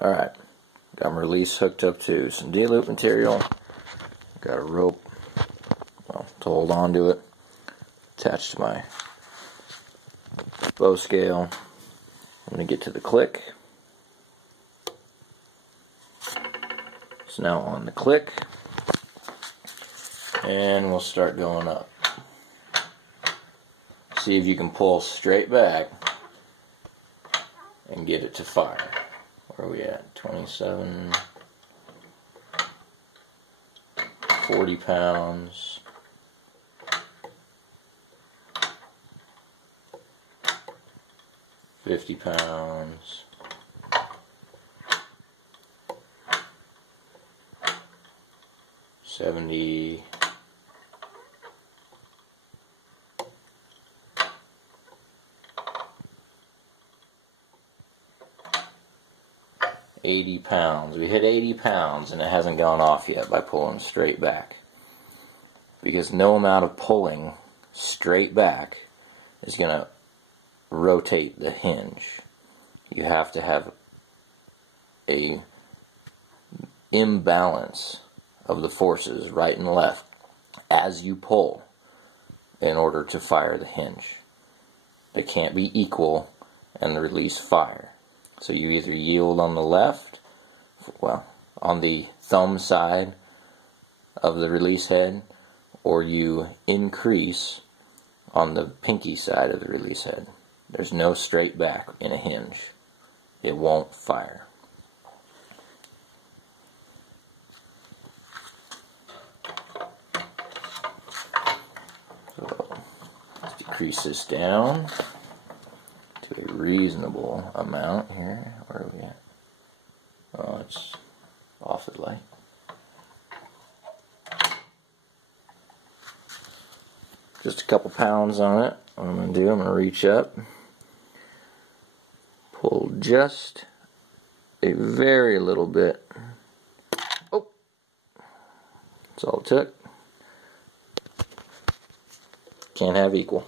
Alright, got my release hooked up to some D-loop material. Got a rope, well, to hold on to it, attached to my bow scale. I'm going to get to the click. So now on the click, and we'll start going up. See if you can pull straight back and get it to fire. Where are we at? 27, 40 pounds. £50, 70, 80 pounds. We hit 80 pounds and it hasn't gone off yet by pulling straight back. Because no amount of pulling straight back is going to rotate the hinge. You have to have a imbalance of the forces right and left as you pull in order to fire the hinge. They can't be equal and release fire. So you either yield on the left, well, on the thumb side of the release head, or you increase on the pinky side of the release head. There's no straight back in a hinge. It won't fire. So let's decrease this down to a reasonable amount here. Where are we at? Oh, it's off the light. Just a couple pounds on it. What I'm going to do, I'm going to reach up, pull just a very little bit. Oh! That's all it took. Can't have equal.